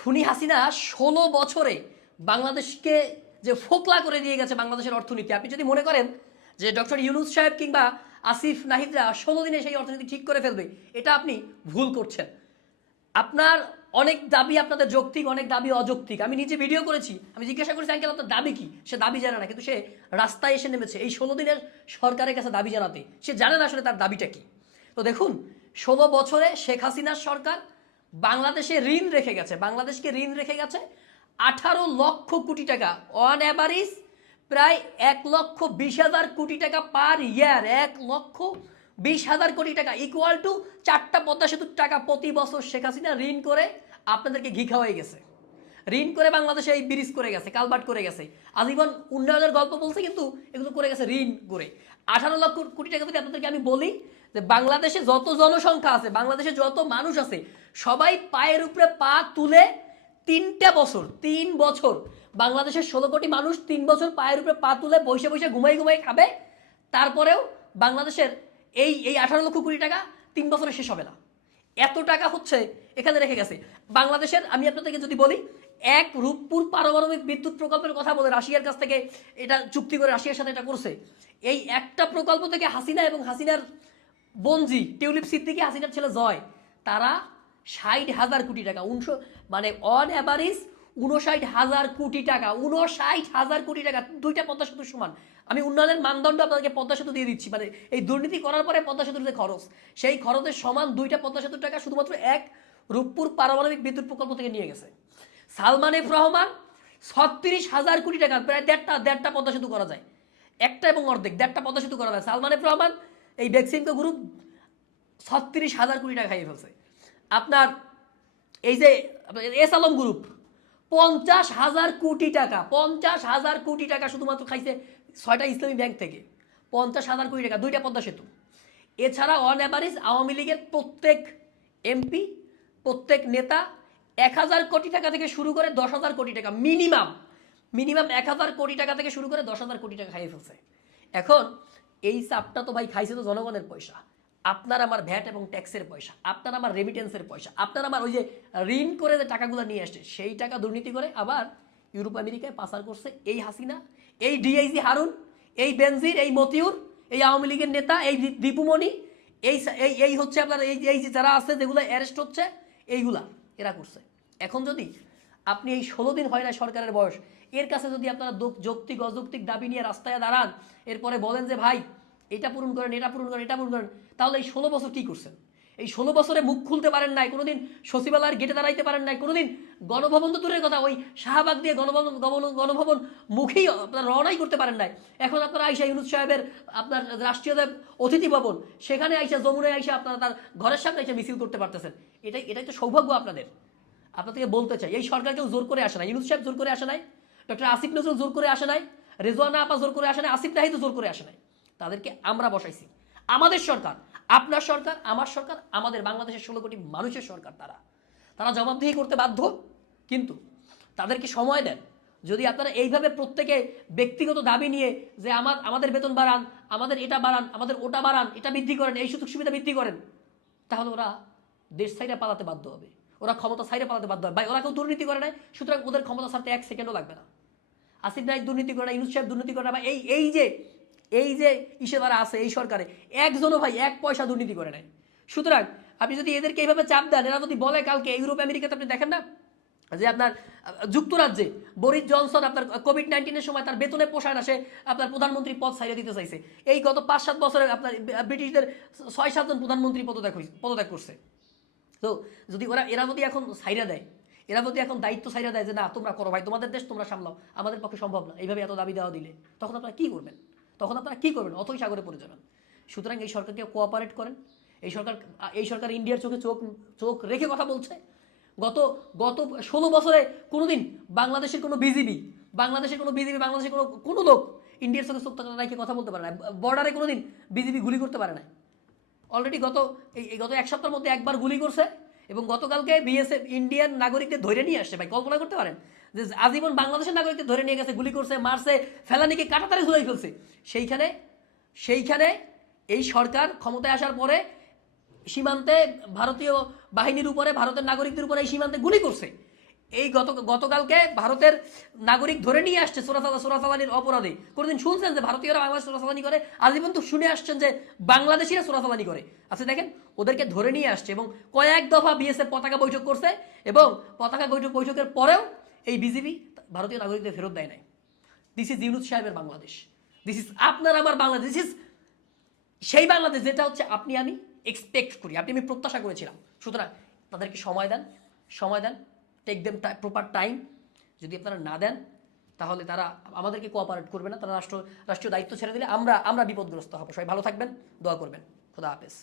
খুনি হাসিনা ষোলো বছরে বাংলাদেশকে যে ফোকলা করে দিয়ে গেছে বাংলাদেশের অর্থনীতি। আপনি যদি মনে করেন যে ডক্টর ইউনুস সাহেব কিংবা আসিফ নাহিদরা ষোলো দিনে সেই অর্থনীতি ঠিক করে ফেলবে, এটা আপনি ভুল করছেন। আপনার অনেক দাবি আপনাদের যৌক্তিক, অনেক দাবি অযৌক্তিক। আমি নিজে ভিডিও করেছি, আমি জিজ্ঞাসা করেছি, আঙ্কেল, আপনার দাবি কি? সে দাবি জানে না, কিন্তু সে রাস্তায় এসে নেমেছে এই ষোলো দিনের সরকারের কাছে দাবি জানাতে। সে জানে না আসলে তার দাবিটা কি। তো দেখুন, ষোলো বছরে শেখ হাসিনার সরকার বাংলাদেশে ঋণ রেখে গেছে। বাংলাদেশকে ঋণ রেখে গেছে আঠারো লক্ষ কোটি টাকা। অন অ্যাভারেজ প্রায় এক লক্ষ বিশ হাজার কোটি টাকা পার ইয়ার এক লক্ষ বিশ হাজার কোটি টাকা ইকুয়াল টু চারটা পদ্মা সেতুর টাকা প্রতি বছর শেখ হাসিনা ঋণ করে আপনাদেরকে ঘি খাওয়াই গেছে। ঋণ করে বাংলাদেশে এই ব্রিজ করে গেছে কালবাট করে গেছে। আজীবন উন্নয়নের গল্প বলছে কিন্তু এগুলো করে গেছে ঋণ করে। আঠারো লক্ষ কোটি টাকা যদি আপনাদেরকে আমি বলি যে বাংলাদেশে যত জনসংখ্যা আছে, বাংলাদেশে যত মানুষ আছে, সবাই পায়ের উপরে পা তুলে তিনটা বছর, তিন বছর বাংলাদেশের ষোলো কোটি মানুষ তিন বছর পায়ের উপরে পা তুলে বসে বসে ঘুমাই ঘুমাই খাবে, তারপরেও বাংলাদেশের এই এই আঠারো লক্ষ কোটি টাকা তিন বছরে শেষ হবে না। এত টাকা হচ্ছে এখানে রেখে গেছে। বাংলাদেশের, আমি আপনাদেরকে যদি বলি, এক রূপপুর পারমাণবিক বিদ্যুৎ প্রকল্পের কথা বলে রাশিয়ার কাছ থেকে এটা চুক্তি করে রাশিয়ার সাথে এটা করছে। এই একটা প্রকল্প থেকে হাসিনা এবং হাসিনার বঞ্জি টিউলিপ সিদ্দিকি, হাসিনার ছেলে জয়, তারা ষাট হাজার কোটি টাকা উনশো মানে অন অ্যাভারেজ উনষাট হাজার কোটি টাকা উনষাট হাজার কোটি টাকা, দুইটা পদ্মা সেতুর সমান। আমি উন্নয়নের মানদণ্ড আপনাদেরকে পদ্মা সেতু দিয়ে দিচ্ছি মানে এই দুর্নীতি করার পরে পদ্মা সেতুর যে খরচ, সেই খরচের সমান দুইটা পদ্মা সেতুর টাকা শুধুমাত্র এক রূপপুর পারমাণবিক বিদ্যুৎ প্রকল্প থেকে নিয়ে গেছে। সালমান এফ রহমান, ছত্রিশ হাজার কোটি টাকা, প্রায় দেড়টা দেড়টা পদ্মা সেতু করা যায়। একটা এবং অর্ধেক, দেড়টা পদ্মা সেতু করা যায়। সালমান এফ রহমান, এই ভ্যাকসিনকো গ্রুপ ছত্রিশ হাজার কোটি টাকা খাইয়ে ফেলছে। আপনার এই যে এস আলম গ্রুপ পঞ্চাশ হাজার কোটি টাকা, পঞ্চাশ হাজার কোটি টাকা শুধুমাত্র খাইছে ছয়টা ইসলামী ব্যাংক থেকে। পঞ্চাশ হাজার কোটি টাকা, দুইটা পদ্মা সেতু। এছাড়া অন অ্যাভারেজ আওয়ামী লীগের প্রত্যেক এমপি, প্রত্যেক নেতা এক হাজার কোটি টাকা থেকে শুরু করে দশ হাজার কোটি টাকা মিনিমাম মিনিমাম এক হাজার কোটি টাকা থেকে শুরু করে দশ হাজার কোটি টাকা খাইয়ে ফেলছে। এখন এই চাপটা তো ভাই খাইছে তো জনগণের পয়সা। আপনার আমার ভ্যাট এবং ট্যাক্সের পয়সা, আপনার আমার রেমিটেন্সের পয়সা, আপনার আমার ওই যে ঋণ করে যে টাকাগুলো নিয়ে আসছে, সেই টাকা দুর্নীতি করে আবার ইউরোপ আমেরিকায় পাচার করছে এই হাসিনা, এই ডিআইজি হারুন, এই বেনজির, এই মতিউর, এই আওয়ামী লীগের নেতা, এই দীপুমণি, এই এই এই হচ্ছে আপনার এই এই যারা আছে, যেগুলো অ্যারেস্ট হচ্ছে, এইগুলা এরা করছে। এখন যদি আপনি এই ষোলো দিন হয় না সরকারের বয়স, এর কাছে যদি আপনারা যৌক্তিক, অযৌক্তিক দাবি নিয়ে রাস্তায় দাঁড়ান, এরপরে বলেন যে ভাই এটা পূরণ করেন, এটা পূরণ করেন, এটা পূরণ করেন। তাহলে এই ষোলো বছর কি করছেন? এই ষোলো বছরে মুখ খুলতে পারেন নাই, কোনোদিন সচিবালয়ের গেটে দাঁড়াইতে পারেন নাই, কোনোদিন গণভবন তো দূরের কথা, ওই শাহবাগ দিয়ে গণভবন গণ- গণভবন মুখেই আপনার রওনাই করতে পারেন নাই। এখন আপনার আইসা ইউনুস সাহেবের আপনার রাষ্ট্রীয় অতিথি ভবন, সেখানে আইসা, যমুনায় আইসা আপনারা তার ঘরের সামনে আইসা মিছিল করতে পারতেছেন। এটাই এটাই তো সৌভাগ্য আপনাদের। আপনাদেরকে বলতে চাই, এই সরকার কেউ জোর করে আসে না ইউনুস সাহেব জোর করে আসে নাই? ডক্টর আসিফ নজরুল জোর করে আসে নাই? রেজওয়ানা আপা জোর করে আসে নাই? আসিফ নাহিদও জোর করে আসে নাই? তাদেরকে আমরা বসাইছি। আমাদের সরকার, আপনার সরকার, আমার সরকার, আমাদের বাংলাদেশের ষোলো কোটি মানুষের সরকার তারা। তারা জবাবদিহি করতে বাধ্য, কিন্তু তাদেরকে সময় দেন। যদি আপনারা এইভাবে প্রত্যেকে ব্যক্তিগত দাবি নিয়ে যে আমার, আমাদের বেতন বাড়ান, আমাদের এটা বাড়ান, আমাদের ওটা বাড়ান, এটা বৃদ্ধি করেন, এই সুযোগ সুবিধা বৃদ্ধি করেন, তাহলে ওরা দেশ সাইডে পালাতে বাধ্য হবে। ওরা ক্ষমতা সাইডে পালাতে বাধ্য হবে। ভাই, ওরা কেউ দুর্নীতি করে নাই, সুতরাং ওদের ক্ষমতা ছাড়তে এক সেকেন্ডও লাগবে না। আসিফ নাইক দুর্নীতি করে না ইউনুস সাহেব দুর্নীতি করে না বা এই এই যে এই যে ইসে তারা আছে এই সরকারে, একজনও ভাই এক পয়সা দুর্নীতি করে নাই। সুতরাং আপনি যদি এদেরকে এইভাবে চাপ দেন, এরা যদি বলে কালকে ইউরোপ, আমেরিকাতে আপনি দেখেন না? যে আপনার যুক্তরাজ্যে বরিস জনসন আপনার কোভিড নাইন্টিনের সময় তার বেতনে পোষায় না, সে আপনার প্রধানমন্ত্রী পদ ছাইড়ে দিতে চাইছে। এই গত পাঁচ সাত বছরে আপনার ব্রিটিশদের ছয় সাতজন প্রধানমন্ত্রী পদত্যাগ পদত্যাগ করছে। তো যদি ওরা, এরা যদি এখন সাইরা দেয়, এরা যদি এখন দায়িত্ব সাইরা দেয় যে না, তোমরা করো ভাই, তোমাদের দেশ তোমরা সামলাও, আমাদের পক্ষে সম্ভব না, এইভাবে এত দাবি দেওয়া দিলে, তখন আপনারা কি করবেন? তখন আপনারা কি করবেন? অথই সাগরে পড়ে যাবেন। সুতরাং এই সরকারকে কোঅপারেট করেন। এই সরকার এই সরকার ইন্ডিয়ার চোখে চোখ চোখ রেখে কথা বলছে। গত গত ষোলো বছরে কোনোদিন বাংলাদেশের কোনো বিজিবি বাংলাদেশের কোনো বিজিবি বাংলাদেশের কোনো কোনো লোক ইন্ডিয়ার চোখে চোখ রেখে কথা বলতে পারে না। বর্ডারে কোনোদিন বিজিবি গুলি করতে পারে না অলরেডি গত, এই গত এক সপ্তাহের মধ্যে একবার গুলি করছে এবং গতকালকে বিএসএফ ইন্ডিয়ান নাগরিকদের ধরে নিয়ে আসছে। ভাই, কল্পনা করতে পারেন? যে আজীবন বাংলাদেশের নাগরিকদের ধরে নিয়ে গেছে, গুলি করছে, মারছে, ফেলানিকে কাটাতারে ঝুলাই ফেলছে। সেইখানে সেইখানে এই সরকার ক্ষমতায় আসার পরে সীমান্তে ভারতীয় বাহিনীর উপরে, ভারতের নাগরিকদের উপরে এই সীমান্তে গুলি করছে। এই গত, গতকালকে ভারতের নাগরিক ধরে নিয়ে আসছে সোরাসালা সোরাসালানির অপরাধে। কোনোদিন শুনছেন যে ভারতীয়রা বাংলাদেশ সোরাসালানি করে? আজীবন তো শুনে আসছেন যে বাংলাদেশিরা সোরাসালানি করে। আচ্ছা দেখেন, ওদেরকে ধরে নিয়ে আসছে এবং কয়েক দফা বিএসএফ পতাকা বৈঠক করছে এবং পতাকা বৈঠক, বৈঠকের পরেও এই বিজেপি ভারতীয় নাগরিকদের ফেরত দেয় নাই। দিস ইজ ইউনুস সাহেবের বাংলাদেশ দিস ইজ আপনার আমার বাংলাদেশ দিস ইজ সেই বাংলাদেশ যেটা হচ্ছে আপনি আমি এক্সপেক্ট করি, আপনি আমি প্রত্যাশা করেছিলাম। সুতরাং তাদেরকে সময় দেন সময় দেন টেক দেম প্রপার টাইম যদি আপনারা না দেন, তাহলে তারা আমাদেরকে কোঅপারেট করবে না। তারা রাষ্ট্র, রাষ্ট্রীয় দায়িত্ব ছেড়ে দিলে আমরা আমরা বিপদগ্রস্ত হব। সবাই ভালো থাকবেন, দোয়া করবেন। খোদা হাফেজ।